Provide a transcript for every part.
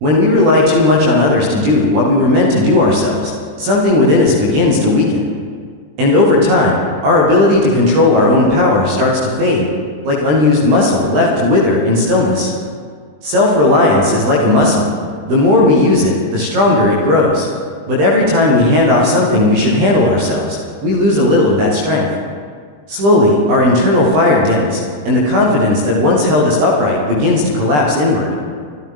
When we rely too much on others to do what we were meant to do ourselves, something within us begins to weaken. And over time, our ability to control our own power starts to fade, like unused muscle left to wither in stillness. Self-reliance is like a muscle. The more we use it, the stronger it grows. But every time we hand off something we should handle ourselves, we lose a little of that strength. Slowly, our internal fire dims, and the confidence that once held us upright begins to collapse inward.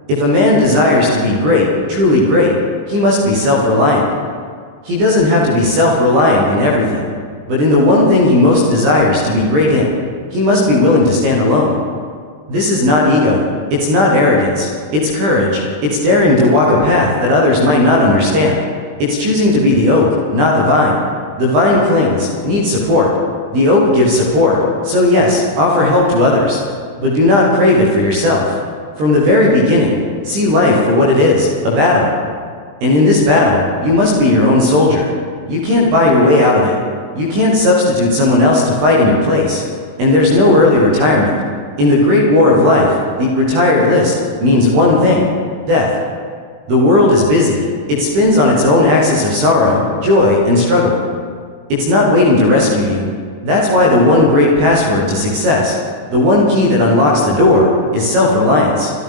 If a man desires to be great, truly great, he must be self-reliant. He doesn't have to be self-reliant in everything, but in the one thing he most desires to be great in, he must be willing to stand alone. This is not ego, it's not arrogance, it's courage, it's daring to walk a path that others might not understand. It's choosing to be the oak, not the vine. The vine clings, needs support. The oak gives support, so yes, offer help to others, but do not crave it for yourself. From the very beginning, see life for what it is, a battle. And in this battle, you must be your own soldier. You can't buy your way out of it. You can't substitute someone else to fight in your place. And there's no early retirement. In the great war of life, the retired list means one thing: death. The world is busy. It spins on its own axis of sorrow, joy, and struggle. It's not waiting to rescue you. That's why the one great password to success, the one key that unlocks the door, is self-reliance.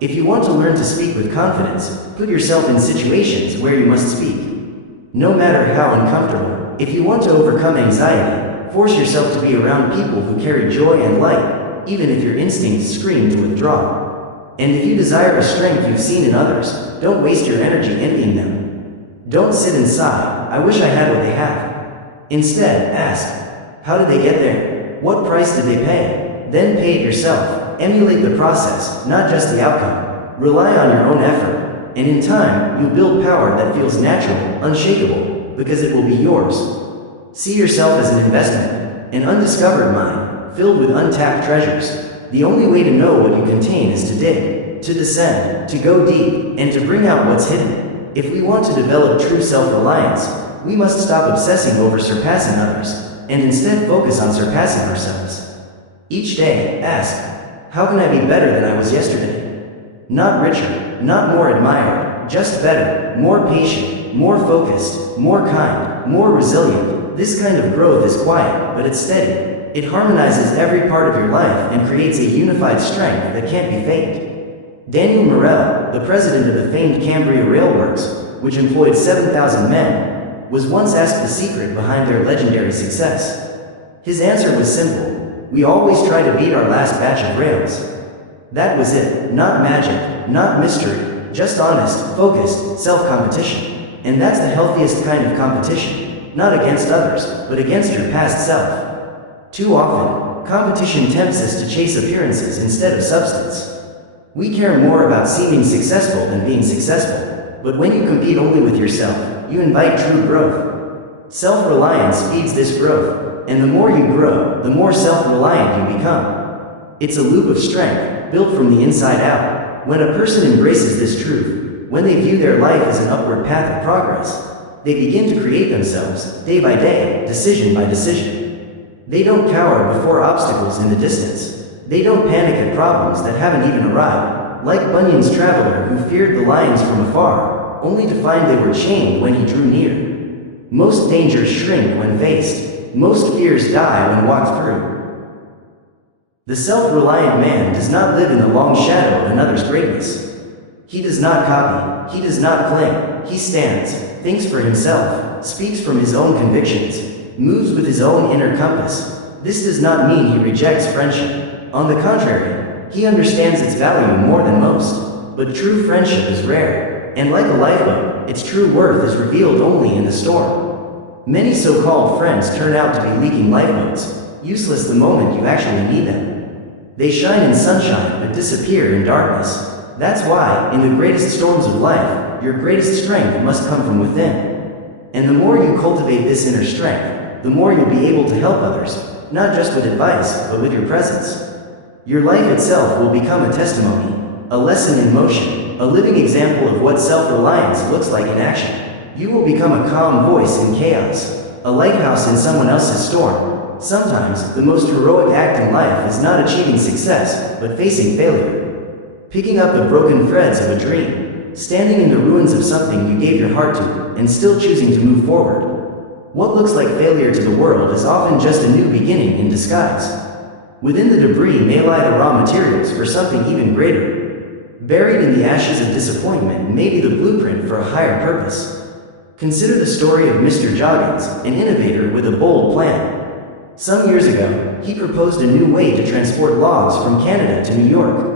If you want to learn to speak with confidence, put yourself in situations where you must speak. No matter how uncomfortable. If you want to overcome anxiety, force yourself to be around people who carry joy and light, even if your instincts scream to withdraw. And if you desire a strength you've seen in others, don't waste your energy envying them. Don't sit and sigh, I wish I had what they have. Instead, ask, how did they get there? What price did they pay? Then pay it yourself. Emulate the process, not just the outcome. Rely on your own effort, and in time, you'll build power that feels natural, unshakable, because it will be yours. See yourself as an investment, an undiscovered mine, filled with untapped treasures. The only way to know what you contain is to dig, to descend, to go deep, and to bring out what's hidden. If we want to develop true self-reliance, we must stop obsessing over surpassing others, and instead focus on surpassing ourselves. Each day, ask, how can I be better than I was yesterday? Not richer, not more admired, just better, more patient, more focused, more kind, more resilient. This kind of growth is quiet, but it's steady. It harmonizes every part of your life and creates a unified strength that can't be faked. Daniel Morrell, the president of the famed Cambria Rail Works, which employed 7,000 men, was once asked the secret behind their legendary success. His answer was simple: we always try to beat our last batch of rails. That was it, not magic, not mystery, just honest, focused, self-competition. And that's the healthiest kind of competition, not against others, but against your past self. Too often, competition tempts us to chase appearances instead of substance. We care more about seeming successful than being successful, but when you compete only with yourself, you invite true growth. Self-reliance feeds this growth, and the more you grow, the more self-reliant you become. It's a loop of strength, built from the inside out. When a person embraces this truth, when they view their life as an upward path of progress, they begin to create themselves, day by day, decision by decision. They don't cower before obstacles in the distance. They don't panic at problems that haven't even arrived, like Bunyan's traveler who feared the lions from afar, only to find they were chained when he drew near. Most dangers shrink when faced. Most fears die when walked through. The self-reliant man does not live in the long shadow of another's greatness. He does not copy. He does not cling. He stands, thinks for himself, speaks from his own convictions, moves with his own inner compass. This does not mean he rejects friendship. On the contrary, he understands its value more than most. But true friendship is rare, and like a lifeboat, its true worth is revealed only in the storm. Many so-called friends turn out to be leaking lifeboats, useless the moment you actually need them. They shine in sunshine but disappear in darkness. That's why, in the greatest storms of life, your greatest strength must come from within. And the more you cultivate this inner strength, the more you'll be able to help others, not just with advice, but with your presence. Your life itself will become a testimony, a lesson in motion, a living example of what self-reliance looks like in action. You will become a calm voice in chaos, a lighthouse in someone else's storm. Sometimes, the most heroic act in life is not achieving success, but facing failure. Picking up the broken threads of a dream. standing in the ruins of something you gave your heart to, and still choosing to move forward. What looks like failure to the world is often just a new beginning in disguise. Within the debris may lie the raw materials for something even greater. Buried in the ashes of disappointment may be the blueprint for a higher purpose. Consider the story of Mr. Joggins, an innovator with a bold plan. Some years ago, he proposed a new way to transport logs from Canada to New York.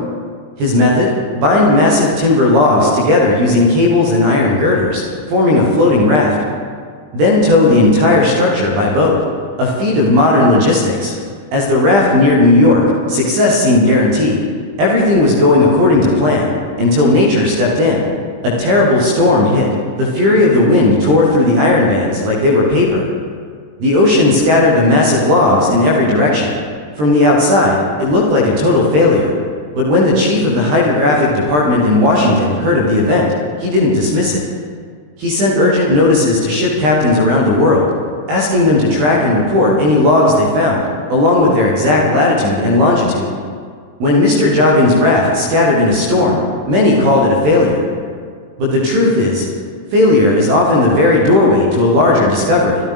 His method? Bind massive timber logs together using cables and iron girders, forming a floating raft. Then tow the entire structure by boat, a feat of modern logistics. As the raft neared New York, success seemed guaranteed. Everything was going according to plan, until nature stepped in. A terrible storm hit. The fury of the wind tore through the iron bands like they were paper. The ocean scattered the massive logs in every direction. From the outside, it looked like a total failure. But when the chief of the hydrographic department in Washington heard of the event, he didn't dismiss it. He sent urgent notices to ship captains around the world, asking them to track and report any logs they found, along with their exact latitude and longitude. When Mr. Joggins' raft scattered in a storm, many called it a failure. But the truth is, failure is often the very doorway to a larger discovery.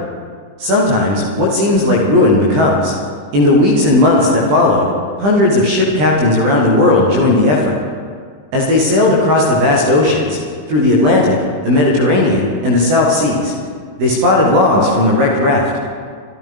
Sometimes, what seems like ruin becomes. In the weeks and months that followed, hundreds of ship captains around the world joined the effort. As they sailed across the vast oceans, through the Atlantic, the Mediterranean, and the South Seas, they spotted logs from the wrecked raft.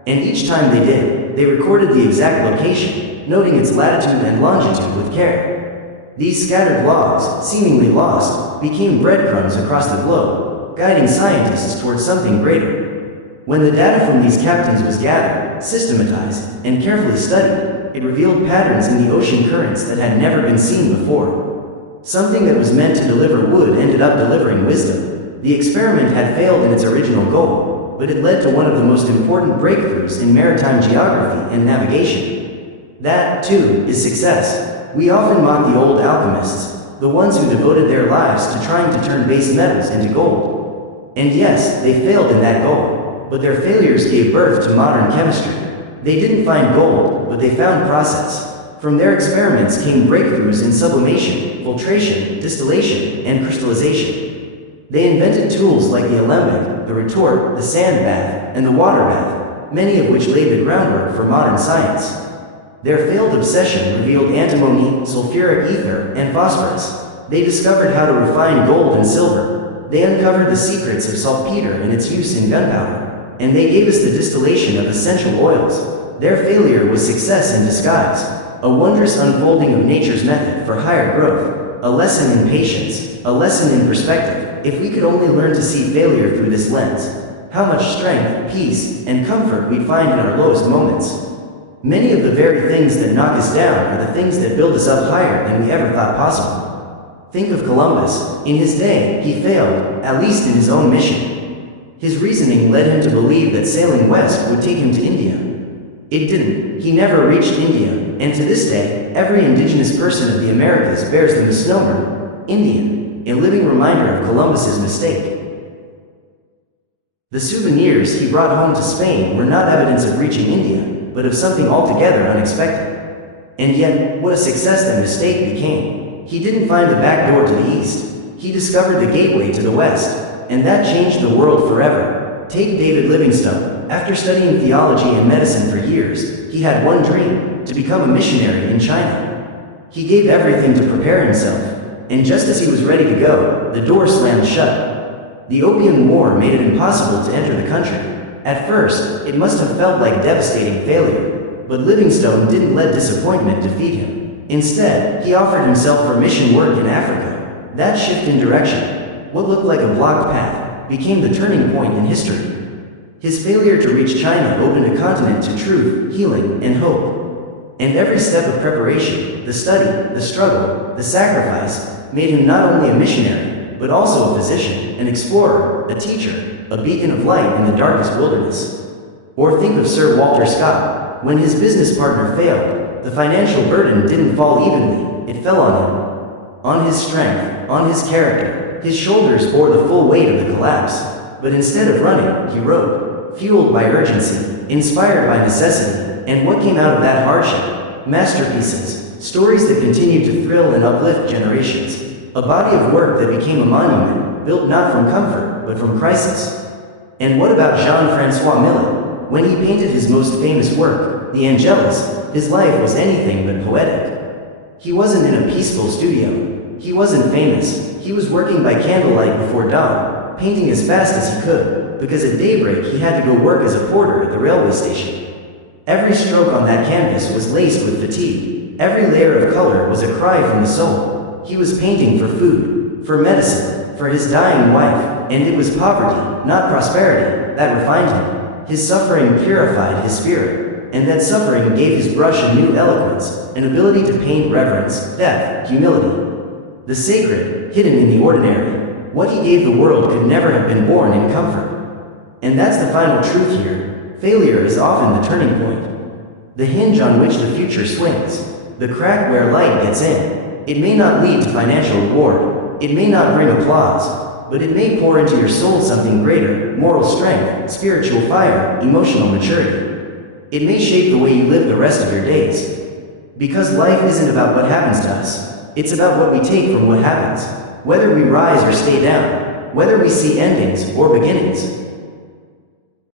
And each time they did, they recorded the exact location, noting its latitude and longitude with care. These scattered logs, seemingly lost, became breadcrumbs across the globe, guiding scientists towards something greater. When the data from these captains was gathered, systematized, and carefully studied, it revealed patterns in the ocean currents that had never been seen before. Something that was meant to deliver wood ended up delivering wisdom. The experiment had failed in its original goal, but it led to one of the most important breakthroughs in maritime geography and navigation. That, too, is success. We often mock the old alchemists, the ones who devoted their lives to trying to turn base metals into gold. And yes, they failed in that goal, but their failures gave birth to modern chemistry. They didn't find gold, but they found process. From their experiments came breakthroughs in sublimation, filtration, distillation, and crystallization. They invented tools like the alembic, the retort, the sand bath, and the water bath, many of which laid the groundwork for modern science. Their failed obsession revealed antimony, sulfuric ether, and phosphorus. They discovered how to refine gold and silver. They uncovered the secrets of saltpeter and its use in gunpowder. And they gave us the distillation of essential oils. Their failure was success in disguise. A wondrous unfolding of nature's method for higher growth, a lesson in patience, a lesson in perspective. If we could only learn to see failure through this lens, how much strength, peace, and comfort we'd find in our lowest moments. Many of the very things that knock us down are the things that build us up higher than we ever thought possible. Think of Columbus. In his day, he failed, at least in his own mission. His reasoning led him to believe that sailing west would take him to India. It didn't. He never reached India, and to this day, every indigenous person of the Americas bears the misnomer, Indian, a living reminder of Columbus's mistake. The souvenirs he brought home to Spain were not evidence of reaching India, but of something altogether unexpected. And yet, what a success that mistake became. He didn't find the back door to the east. He discovered the gateway to the west, and that changed the world forever. Take David Livingstone. After studying theology and medicine for years, he had one dream, to become a missionary in China. He gave everything to prepare himself, and just as he was ready to go, the door slammed shut. The Opium War made it impossible to enter the country. At first, it must have felt like devastating failure, but Livingstone didn't let disappointment defeat him. Instead, he offered himself for mission work in Africa. That shift in direction, what looked like a blocked path, became the turning point in history. His failure to reach China opened a continent to truth, healing, and hope. And every step of preparation, the study, the struggle, the sacrifice, made him not only a missionary, but also a physician, an explorer, a teacher, a beacon of light in the darkest wilderness. Or think of Sir Walter Scott. When his business partner failed, the financial burden didn't fall evenly, it fell on him. On his strength, on his character, his shoulders bore the full weight of the collapse. But instead of running, he rode, fueled by urgency, inspired by necessity. And what came out of that hardship? Masterpieces, stories that continue to thrill and uplift generations. A body of work that became a monument, built not from comfort, but from crisis. And what about Jean-Francois Millet? When he painted his most famous work, The Angelus, his life was anything but poetic. He wasn't in a peaceful studio. He wasn't famous. He was working by candlelight before dawn, painting as fast as he could, because at daybreak he had to go work as a porter at the railway station. Every stroke on that canvas was laced with fatigue. Every layer of color was a cry from the soul. He was painting for food, for medicine, for his dying wife, and it was poverty, not prosperity, that refined him. His suffering purified his spirit, and that suffering gave his brush a new eloquence, an ability to paint reverence, depth, humility. The sacred, hidden in the ordinary. What he gave the world could never have been born in comfort. And that's the final truth here. Failure is often the turning point. The hinge on which the future swings. The crack where light gets in. It may not lead to financial reward. It may not bring applause. But it may pour into your soul something greater, moral strength, spiritual fire, emotional maturity. It may shape the way you live the rest of your days. Because life isn't about what happens to us. It's about what we take from what happens. Whether we rise or stay down. Whether we see endings or beginnings.